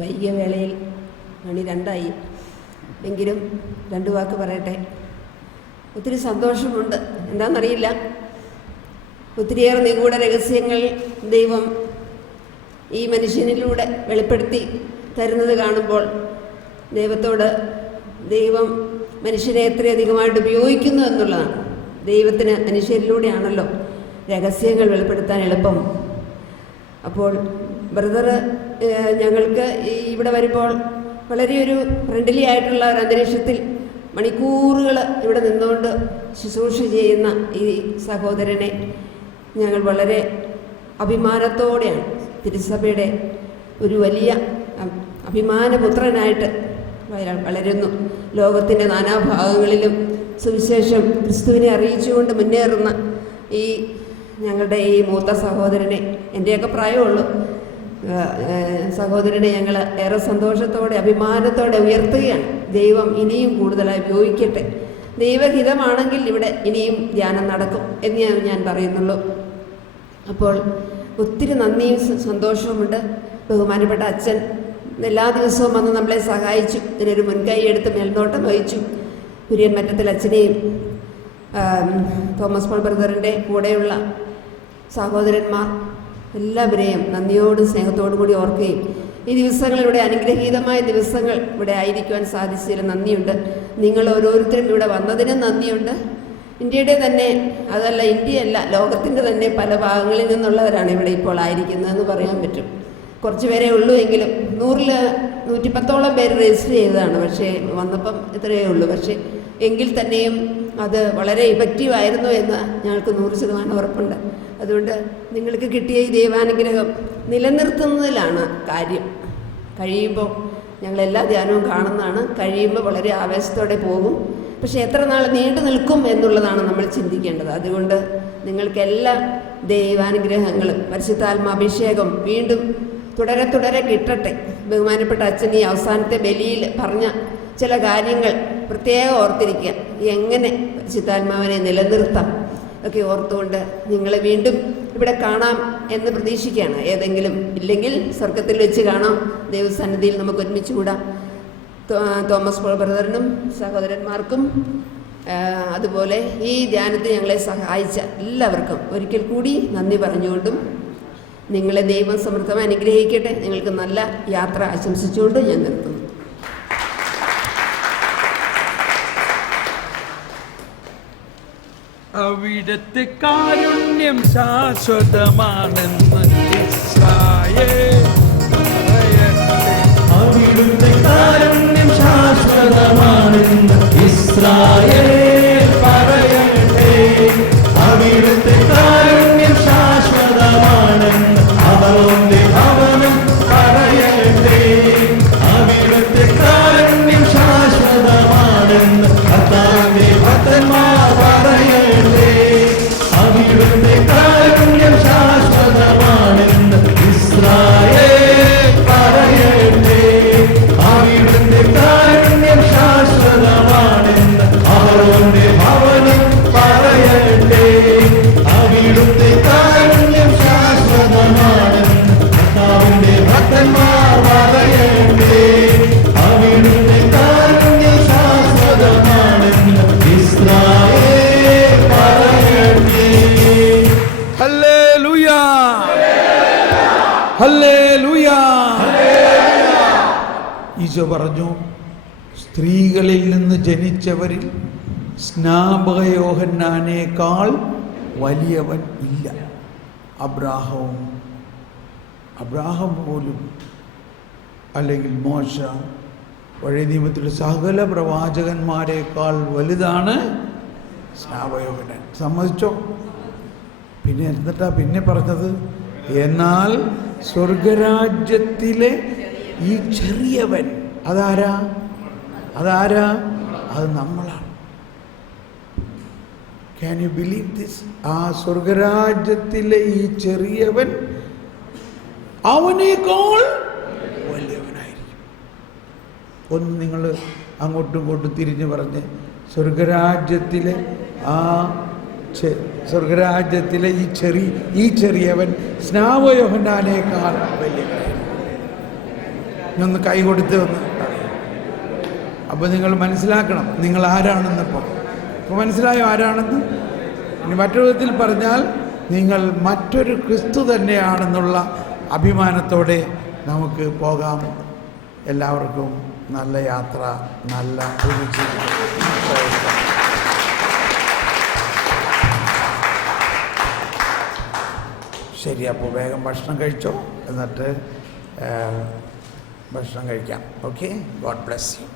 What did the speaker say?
വൈകിയ വേളയിൽ മണി 2 എങ്കിലും 2 വാക്ക് പറയട്ടെ. ഒത്തിരി സന്തോഷമുണ്ട്. എന്താണെന്നറിയില്ല, ഒത്തിരിയേറെ നിഗൂഢ രഹസ്യങ്ങൾ ദൈവം ഈ മനുഷ്യനിലൂടെ വെളിപ്പെടുത്തി തരുന്നത് കാണുമ്പോൾ ദൈവത്തോട് ദൈവം മനുഷ്യനെ എത്രയധികമായിട്ട് ഉപയോഗിക്കുന്നു എന്നുള്ളതാണ്. ദൈവത്തിന് മനുഷ്യരിലൂടെയാണല്ലോ രഹസ്യങ്ങൾ വെളിപ്പെടുത്താൻ എളുപ്പം. അപ്പോൾ ബ്രദർ ഞങ്ങൾക്ക് ഇവിടെ വരുമ്പോൾ വളരെ ഒരു ഫ്രണ്ട്ലി ആയിട്ടുള്ള ഒരു അന്തരീക്ഷത്തിൽ മണിക്കൂറുകൾ ഇവിടെ നിന്നുകൊണ്ട് ശുശ്രൂഷ ചെയ്യുന്ന ഈ സഹോദരനെ ഞങ്ങൾ വളരെ അഭിമാനത്തോടെയാണ് തിരുസഭയുടെ ഒരു വലിയ അഭിമാനപുത്രനായിട്ട് വളരുന്നു. ലോകത്തിൻ്റെ നാനാഭാഗങ്ങളിലും സുവിശേഷം ക്രിസ്തുവിനെ അറിയിച്ചുകൊണ്ട് മുന്നേറുന്ന ഈ ഞങ്ങളുടെ ഈ മൂത്ത സഹോദരനെ, എൻ്റെയൊക്കെ പ്രായമുള്ളൂ സഹോദരനെ ഞങ്ങൾ ഏറെ സന്തോഷത്തോടെ അഭിമാനത്തോടെ ഉയർത്തുകയാണ്. ദൈവം ഇനിയും കൂടുതലായി ഉപയോഗിക്കട്ടെ. ദൈവഹിതമാണെങ്കിൽ ഇവിടെ ഇനിയും ധ്യാനം നടക്കും എന്ന് ഞാൻ പറയുന്നുള്ളൂ. അപ്പോൾ ഒത്തിരി നന്ദിയും സന്തോഷവുമുണ്ട്. ബഹുമാനപ്പെട്ട അച്ഛൻ എല്ലാ ദിവസവും വന്ന് നമ്മളെ സഹായിച്ചു. ഇതിനൊരു മുൻകൈ എടുത്ത് മേൽനോട്ടം വഹിച്ചു. കുര്യൻ മറ്റത്തിൽ അച്ഛനെയും തോമസ് പോൾ ബ്രദറിൻ്റെ കൂടെയുള്ള സഹോദരന്മാർ എല്ലാവരെയും നന്ദിയോടും സ്നേഹത്തോടും കൂടി ഓർക്കുകയും ഈ ദിവസങ്ങൾ ഇവിടെ അനുഗ്രഹീതമായ ദിവസങ്ങൾ ഇവിടെ ആയിരിക്കുവാൻ സാധിച്ചതിൽ നന്ദിയുണ്ട്. നിങ്ങൾ ഓരോരുത്തരും ഇവിടെ വന്നതിനും നന്ദിയുണ്ട്. ഇന്ത്യയുടെ തന്നെ, അതല്ല ഇന്ത്യയല്ല, ലോകത്തിൻ്റെ തന്നെ പല ഭാഗങ്ങളിൽ നിന്നുള്ളവരാണ് ഇവിടെ ഇപ്പോൾ ആയിരിക്കുന്നതെന്ന് പറയാൻ പറ്റും. കുറച്ച് പേരേ ഉള്ളൂ എങ്കിലും 110-110 പേര് രജിസ്റ്റർ ചെയ്തതാണ്. പക്ഷേ വന്നപ്പം ഇത്രയേ ഉള്ളൂ. പക്ഷേ എങ്കിൽ തന്നെയും അത് വളരെ ഇഫക്റ്റീവായിരുന്നു എന്ന് ഞങ്ങൾക്ക് 100% ഉറപ്പുണ്ട്. അതുകൊണ്ട് നിങ്ങൾക്ക് കിട്ടിയ ഈ ദൈവാനുഗ്രഹം നിലനിർത്തുന്നതിലാണ് കാര്യം. കഴിയുമ്പോൾ ഞങ്ങളെല്ലാ ധ്യാനവും കാണുന്നതാണ്. കഴിയുമ്പോൾ വളരെ ആവേശത്തോടെ പോകും. പക്ഷേ എത്ര നാൾ നീണ്ടു നിൽക്കും എന്നുള്ളതാണ് നമ്മൾ ചിന്തിക്കേണ്ടത്. അതുകൊണ്ട് നിങ്ങൾക്കെല്ലാ ദൈവാനുഗ്രഹങ്ങളും പരിശുദ്ധാത്മാഭിഷേകം വീണ്ടും തുടരെ കിട്ടട്ടെ. ബഹുമാനപ്പെട്ട അച്ഛൻ ഈ അവസാനത്തെ ബലിയിൽ പറഞ്ഞ ചില കാര്യങ്ങൾ പ്രത്യേകം ഓർത്തിരിക്കുക. എങ്ങനെ പരിശുദ്ധാത്മാവിനെ നിലനിർത്താം ഒക്കെ ഓർത്തുകൊണ്ട് നിങ്ങളെ വീണ്ടും ഇവിടെ കാണാം എന്ന് പ്രതീക്ഷിക്കുകയാണ്. ഏതെങ്കിലും ഇല്ലെങ്കിൽ സ്വർഗത്തിൽ വെച്ച് കാണാം. ദൈവസന്നിധിയിൽ നമുക്ക് ഒരുമിച്ച് കൂടാം. തോമസ് പോൾ ബ്രദറിനും സഹോദരന്മാർക്കും അതുപോലെ ഈ ധ്യാനത്തിൽ ഞങ്ങളെ സഹായിച്ച എല്ലാവർക്കും ഒരിക്കൽ കൂടി നന്ദി പറഞ്ഞുകൊണ്ടും നിങ്ങളെ ദൈവം സമൃദ്ധമായി അനുഗ്രഹിക്കട്ടെ. നിങ്ങൾക്ക് നല്ല യാത്ര ആശംസിച്ചുകൊണ്ട് ഞാൻ നിർത്തുന്നു. അവിടുത്തെ കാരുണ്യം ശാശ്വതമാണെന്ന് ഇസ്രായേൽ പറയട്ടെ. അവിടുത്തെ കാരുണ്യം ശാശ്വതമാണെന്ന് ഇസ്രായേൽ പറയട്ടെ. അവിടുത്തെ കാരുണ്യം ശാശ്വതമാണെന്ന് അവന്റെ ഭവനം പറയട്ടെ. അവിടുത്തെ കാരുണ്യം ശാശ്വതമാണെന്ന് കർത്താവിന്റെ ഭക്തന്മാർ പറയട്ടെ. അവിടുത്തെ കാരുണ്യം ശാശ്വതമാണെന്ന് ഇസ്രായേൽ പറയട്ടെ. അവിടുത്തെ കാരുണ്യം ശാശ്വതമാണെന്ന് അവരുടെ ഭവനം പറയട്ടെ. അവിടുത്തെ കാരുണ്യം ശാശ്വതമാണെന്ന് കർത്താവിന്റെ ഭക്തന്മാർ പറയട്ടെ. അവിടുത്തെ കാരുണ്യം ശാശ്വതമാണെന്ന് ഇസ്രായേൽ പറയട്ടെ. Hallelujah, hallelujah. ഈശോ പറഞ്ഞു, സ്ത്രീകളിൽ നിന്ന് ജനിച്ചവരിൽ സ്നാപക യോഹന്നാനേക്കാൾ വലിയവൻ ഇല്ല. അബ്രാഹം പോലും, അല്ലെങ്കിൽ മോശ, പഴയ നിയമത്തിലെ സകല പ്രവാചകന്മാരെക്കാൾ വലുതാണ് സ്നാപക യോഹന്നാൻ. സമ്മതിച്ചോ? പിന്നെ എന്നിട്ടാ പിന്നെ പറഞ്ഞത്, എന്നാൽ സ്വർഗരാജ്യത്തിലെ ഈ ചെറിയവൻ അതാരാ? അത് നമ്മളാണ്. Can you believe this? ആ സ്വർഗരാജ്യത്തിലെ ഈ ചെറിയവൻ അവനേക്കാൾ വലിയവനായിരിക്കും. ഒന്ന് നിങ്ങൾ അങ്ങോട്ടും ഇങ്ങോട്ടും തിരിഞ്ഞു പറഞ്ഞ്, സ്വർഗരാജ്യത്തിലെ ഈ ചെറിയവൻ സ്നാപക യോഹന്നാനേക്കാൾ വലിയവനായിരിക്കും. ഒന്ന് കൈ കൊടുത്ത് ഒന്ന്. അപ്പോൾ നിങ്ങൾ മനസ്സിലാക്കണം നിങ്ങൾ ആരാണെന്ന്. ഇപ്പോൾ മനസ്സിലായോ ആരാണെന്ന്? ഇനി മറ്റൊരു വിധത്തിൽ പറഞ്ഞാൽ നിങ്ങൾ മറ്റൊരു ക്രിസ്തു തന്നെയാണെന്നുള്ള അഭിമാനത്തോടെ നമുക്ക് പോകാം. എല്ലാവർക്കും നല്ല യാത്ര, നല്ല പുതുജീവിതം. ശരി, അപ്പോൾ വേഗം ഭക്ഷണം കഴിച്ചോ, എന്നിട്ട് ഭക്ഷണം കഴിക്കാം. Okay, God bless you.